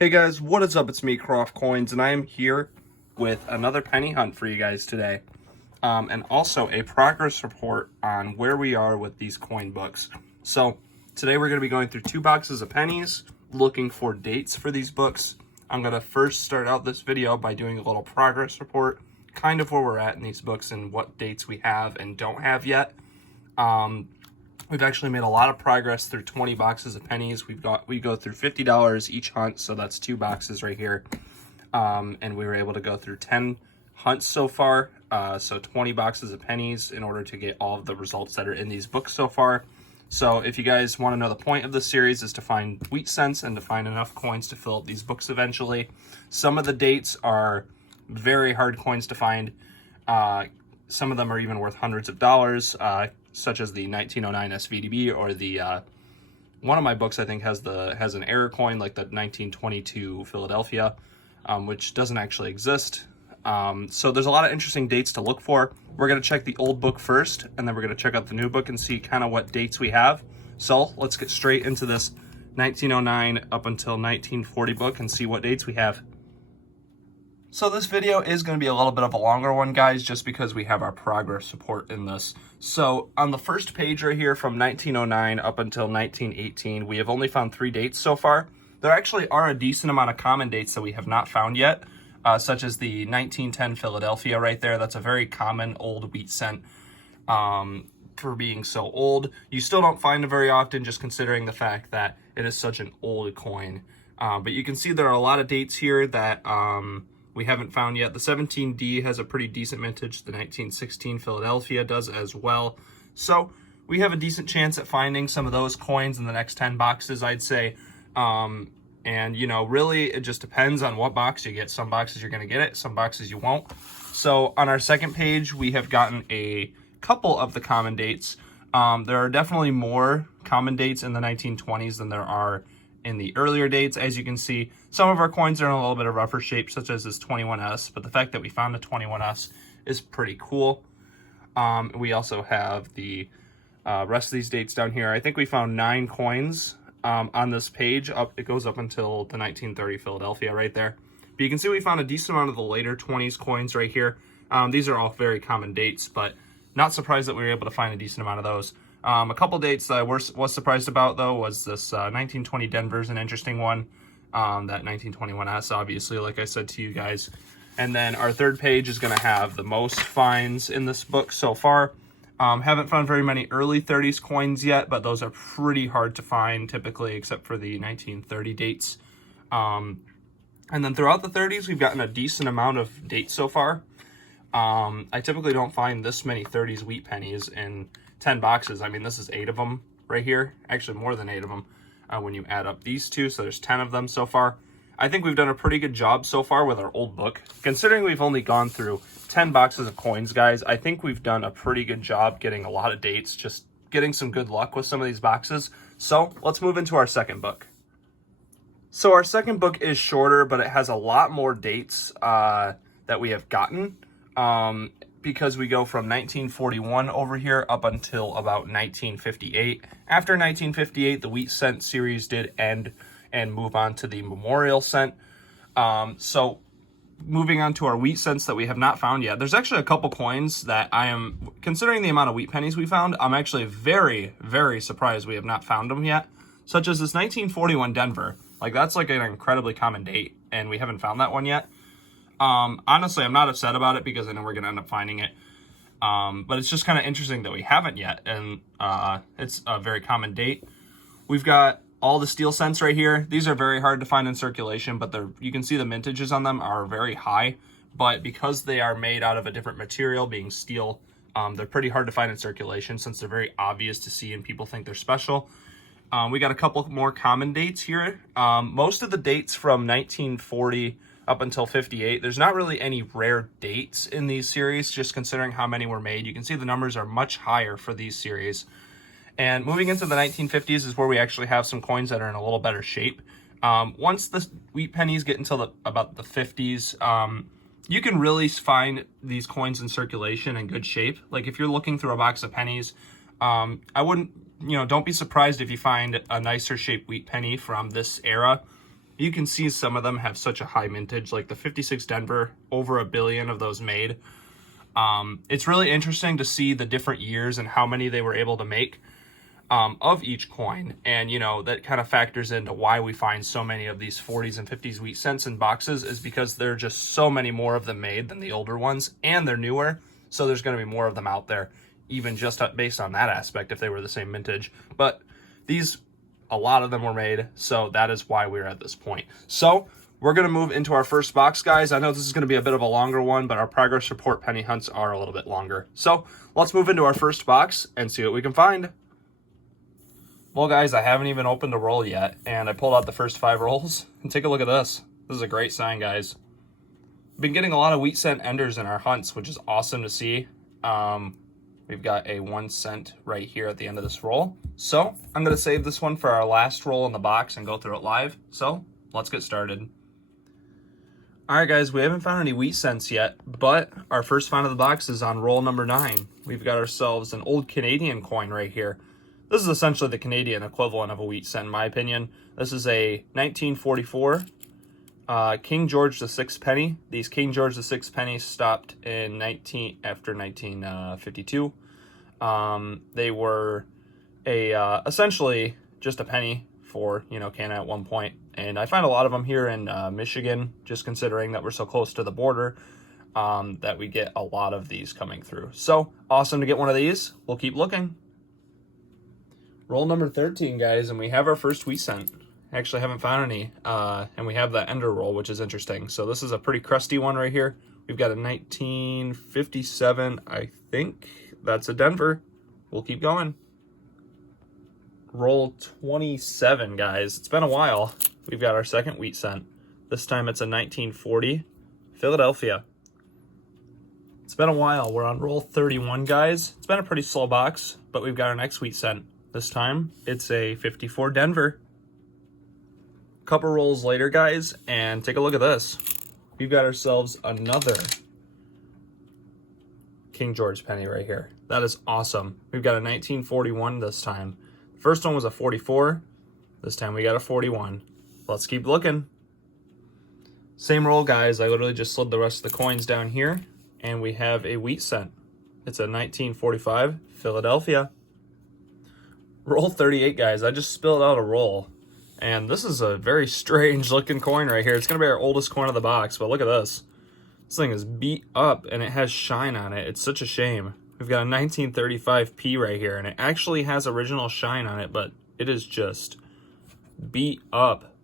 Hey guys, what is up? It's me, Croft Coins, and I am here with another penny hunt for you guys today. And also a progress report on where we are with these coin books. So today we're going to be going through 2 boxes of pennies, looking for dates for these books. I'm going to first start out this video by doing a little progress report, kind of where we're at in these books and what dates we have and don't have yet. We've actually made a lot of progress through 20 boxes of pennies. We go through $50 each hunt, so that's 2 boxes right here. And we were able to go through 10 hunts so far, so 20 boxes of pennies in order to get all of the results that are in these books so far. So if you guys want to know, the point of this series is to find wheat cents and to find enough coins to fill out these books eventually. Some of the dates are very hard coins to find. Some of them are even worth hundreds of dollars, such as the 1909 SVDB, or the one of my books I think has an error coin like the 1922 Philadelphia, which doesn't actually exist. So there's a lot of interesting dates to look for. We're going to check the old book first, and then we're going to check out the new book and see kind of what dates we have. So let's get straight into this 1909 up until 1940 book and see what dates we have. So this video is going to be a little bit of a longer one, guys, just because we have our progress report in this. So on the first page right here, from 1909 up until 1918, we have only found 3 dates so far. There actually are a decent amount of common dates that we have not found yet, such as the 1910 Philadelphia right there. That's a very common old wheat cent for being so old. You still don't find it very often, just considering the fact that it is such an old coin. But you can see there are a lot of dates here that we haven't found yet. The 17D has a pretty decent vintage. The 1916 Philadelphia does as well. So we have a decent chance at finding some of those coins in the next 10 boxes, I'd say. And, you know, really, it just depends on what box you get. Some boxes you're going to get it, some boxes you won't. So on our second page, we have gotten a couple of the common dates. There are definitely more common dates in the 1920s than there are in the earlier dates. As you can see, some of our coins are in a little bit of rougher shape, such as this 21S, but the fact that we found a 21S is pretty cool. We also have the rest of these dates down here. I think we found 9 coins on this page. It goes up until the 1930 Philadelphia right there. But you can see we found a decent amount of the later 20s coins right here. These are all very common dates, but not surprised that we were able to find a decent amount of those. A couple dates that I was surprised about, though, was this 1920 Denver's an interesting one. That 1921S, obviously, like I said to you guys. And then our third page is going to have the most finds in this book so far. Haven't found very many early 30s coins yet, but those are pretty hard to find typically, except for the 1930 dates. And then throughout the 30s, we've gotten a decent amount of dates so far. I typically don't find this many 30s wheat pennies in 10 boxes. I mean, this is 8 of them right here. Actually, more than 8 of them when you add up these 2. So there's 10 of them so far. I think we've done a pretty good job so far with our old book. Considering we've only gone through 10 boxes of coins, guys, I think we've done a pretty good job getting a lot of dates, just getting some good luck with some of these boxes. So let's move into our second book. So our second book is shorter, but it has a lot more dates that we have gotten. Because we go from 1941 over here up until about 1958. After 1958, the wheat cent series did end and move on to the memorial cent. So moving on to our wheat cents that we have not found yet. There's actually a couple coins that I am, considering the amount of wheat pennies we found, I'm actually very, very surprised we have not found them yet. Such as this 1941 Denver. Like, that's like an incredibly common date, and we haven't found that one yet. Honestly, I'm not upset about it because I know we're going to end up finding it. But it's just kind of interesting that we haven't yet. And it's a very common date. We've got all the steel cents right here. These are very hard to find in circulation, but you can see the mintages on them are very high. But because they are made out of a different material, being steel, they're pretty hard to find in circulation since they're very obvious to see and people think they're special. We got a couple more common dates here. Most of the dates from 1940 up until 58. There's not really any rare dates in these series, just considering how many were made. You can see the numbers are much higher for these series. And moving into the 1950s is where we actually have some coins that are in a little better shape. Once the wheat pennies get until about the 50s, you can really find these coins in circulation in good shape. Like if you're looking through a box of pennies, I wouldn't, don't be surprised if you find a nicer shaped wheat penny from this era. You can see some of them have such a high mintage, like the 56 Denver, over 1 billion of those made. It's really interesting to see the different years and how many they were able to make of each coin. And, you know, that kind of factors into why we find so many of these 40s and 50s wheat cents in boxes, is because there are just so many more of them made than the older ones, and they're newer. So there's going to be more of them out there, even just based on that aspect, if they were the same mintage. But these, a lot of them were made, so that is why we're at this point. So we're going to move into our first box, guys. I know this is going to be a bit of a longer one, but our progress report penny hunts are a little bit longer. So let's move into our first box and see what we can find. Well, guys, I haven't even opened a roll yet, and I pulled out the first 5 rolls. And take a look at this. This is a great sign, guys. Been getting a lot of wheat cent enders in our hunts, which is awesome to see. We've got a 1 cent right here at the end of this roll. So I'm going to save this one for our last roll in the box and go through it live. So let's get started. All right, guys, we haven't found any wheat cents yet, but our first find of the box is on roll number 9. We've got ourselves an old Canadian coin right here. This is essentially the Canadian equivalent of a wheat cent, in my opinion. This is a 1944 King George VI penny. These King George VI pennies stopped in after 1952. They were essentially just a penny for, you know, Canada at one point. And I find a lot of them here in Michigan, just considering that we're so close to the border, that we get a lot of these coming through. So awesome to get one of these. We'll keep looking. Roll number 13, guys, and we have our first wheat cent. Actually haven't found any, and we have that ender roll, which is interesting. So this is a pretty crusty one right here. We've got a 1957, I think that's a Denver. We'll keep going. Roll 27, guys. It's been a while. We've got our second wheat cent. This time it's a 1940 Philadelphia. It's been a while. We're on roll 31, guys. It's been a pretty slow box, but we've got our next wheat cent. This time it's a 54 Denver. Couple rolls later, guys, and take a look at this. We've got ourselves another King George penny right here. That is awesome. We've got a 1941 this time. The first one was a 44. This time we got a 41. Let's keep looking. Same roll, guys. I literally just slid the rest of the coins down here, and we have a wheat cent. It's a 1945 Philadelphia. Roll 38, guys. I just spilled out a roll. And this is a very strange looking coin right here. It's going to be our oldest coin of the box, but look at this. This thing is beat up and it has shine on it. It's such a shame. We've got a 1935 P right here, and it actually has original shine on it, but it is just beat up.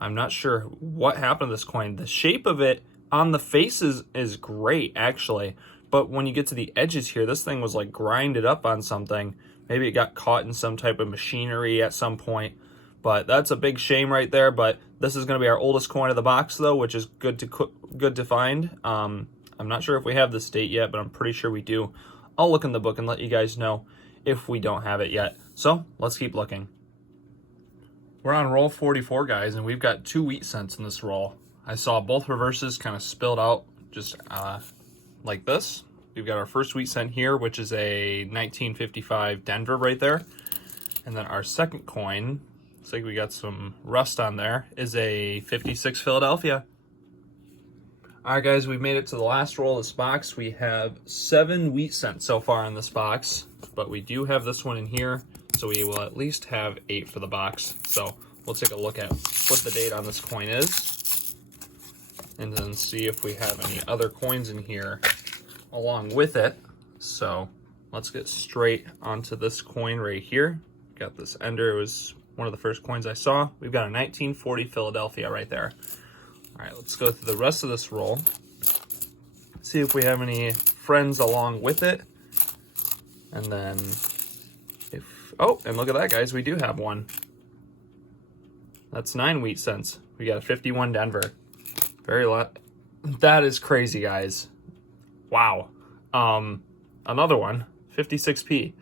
I'm not sure what happened to this coin. The shape of it on the faces is great, actually. But when you get to the edges here, this thing was like grinded up on something. Maybe it got caught in some type of machinery at some point. But that's a big shame right there. But this is going to be our oldest coin of the box, though, which is good to find. I'm not sure if we have this date yet, but I'm pretty sure we do. I'll look in the book and let you guys know if we don't have it yet. So let's keep looking. We're on roll 44, guys, and we've got 2 wheat cents in this roll. I saw both reverses kind of spilled out just like this. We've got our first wheat cent here, which is a 1955 Denver right there. And then our second coin, looks like we got some rust on there, is a 56 Philadelphia. All right, guys, we've made it to the last roll of this box. We have 7 wheat cents so far in this box, but we do have this one in here, so we will at least have 8 for the box. So we'll take a look at what the date on this coin is, and then see if we have any other coins in here along with it. So let's get straight onto this coin right here. Got this ender. It was one of the first coins I saw. We've got a 1940 Philadelphia right there. All right, let's go through the rest of this roll. See if we have any friends along with it. And then oh, and look at that, guys. We do have one. That's 9 wheat cents. We got a 51 Denver. Very lot. That is crazy, guys. Wow. Another one, 56p.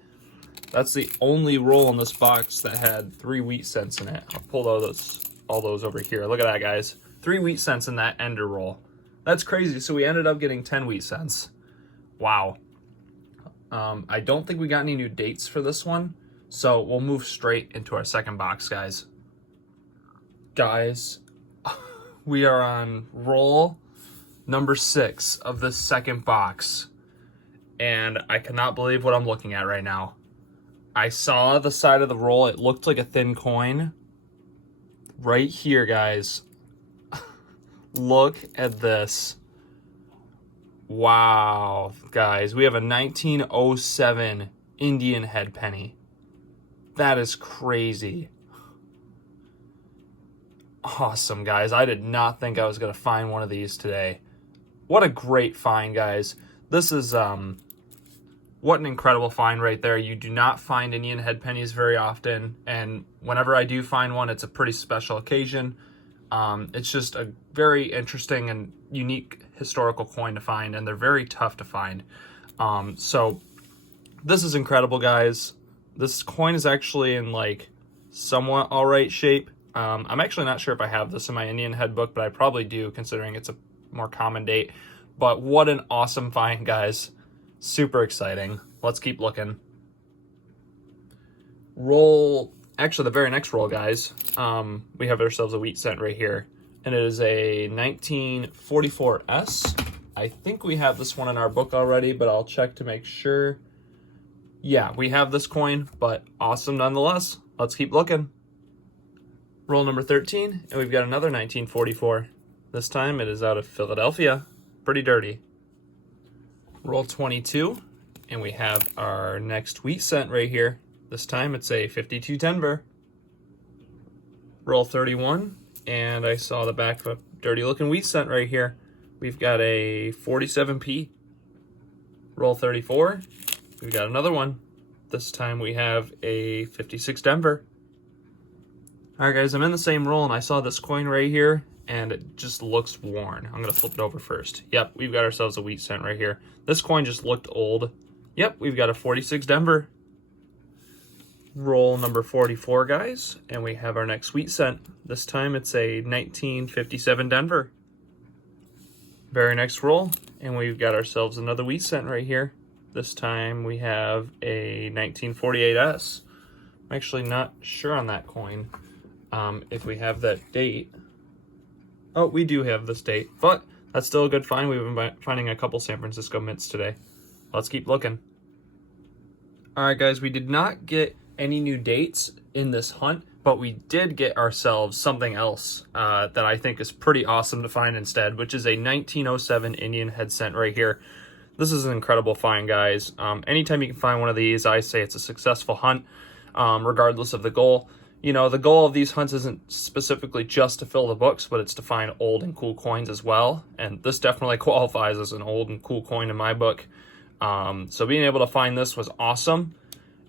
That's the only roll in this box that had 3 wheat cents in it. I'll pull all those over here. Look at that, guys. 3 wheat cents in that ender roll. That's crazy. So we ended up getting 10 wheat cents. Wow. I don't think we got any new dates for this one, so we'll move straight into our second box, guys. Guys, We are on roll number 6 of the second box. And I cannot believe what I'm looking at right now. I saw the side of the roll. It looked like a thin coin. Right here, guys. Look at this. Wow, guys. We have a 1907 Indian head penny. That is crazy. Awesome, guys. I did not think I was going to find one of these today. What a great find, guys. This is, what an incredible find right there. You do not find Indian head pennies very often, and whenever I do find one, it's a pretty special occasion. It's just a very interesting and unique historical coin to find, and they're very tough to find. So this is incredible, guys. This coin is actually in like somewhat all right shape. I'm actually not sure if I have this in my Indian head book, but I probably do, considering it's a more common date. But what an awesome find, guys. Super exciting. Let's keep looking. Roll, actually the very next roll, guys, we have ourselves a wheat cent right here. And it is a 1944S. I think we have this one in our book already, but I'll check to make sure. Yeah, we have this coin, but awesome nonetheless. Let's keep looking. Roll number 13, and we've got another 1944. This time it is out of Philadelphia. Pretty dirty. Roll 22, and we have our next wheat cent right here. This time it's a 52 Denver. Roll 31, and I saw the back of a dirty looking wheat cent right here. We've got a 47p. Roll 34, we've got another one. This time we have a 56 Denver. All right, guys, I'm in the same roll, and I saw this coin right here, and it just looks worn. I'm going to flip it over first. Yep, we've got ourselves a wheat cent right here. This coin just looked old. Yep, we've got a 46 Denver. Roll number 44, guys, and we have our next wheat cent. This time it's a 1957 Denver. Very next roll, and we've got ourselves another wheat cent right here. This time we have a 1948S. I'm actually not sure on that coin. If we have that date. Oh, we do have this date, but that's still a good find. We've been finding a couple San Francisco mints today. Let's keep looking. All right, guys, we did not get any new dates in this hunt, but we did get ourselves something else that I think is pretty awesome to find instead, which is a 1907 Indian head cent right here. This is an incredible find, guys. Anytime you can find one of these, I say it's a successful hunt, regardless of the goal. You know, the goal of these hunts isn't specifically just to fill the books, but it's to find old and cool coins as well. And this definitely qualifies as an old and cool coin in my book. So being able to find this was awesome.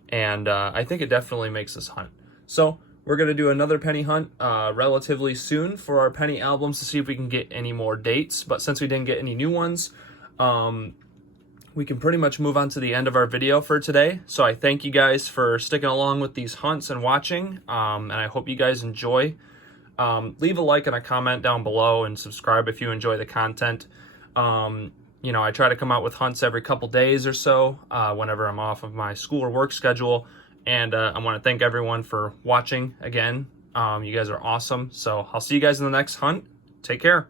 And I think it definitely makes this hunt. So we're going to do another penny hunt relatively soon for our penny albums to see if we can get any more dates. But since we didn't get any new ones, we can pretty much move on to the end of our video for today. So I thank you guys for sticking along with these hunts and watching, and I hope you guys enjoy. Leave a like and a comment down below, and subscribe if you enjoy the content. You know, I try to come out with hunts every couple days or so whenever I'm off of my school or work schedule, and I want to thank everyone for watching again. You guys are awesome, so I'll see you guys in the next hunt. Take care.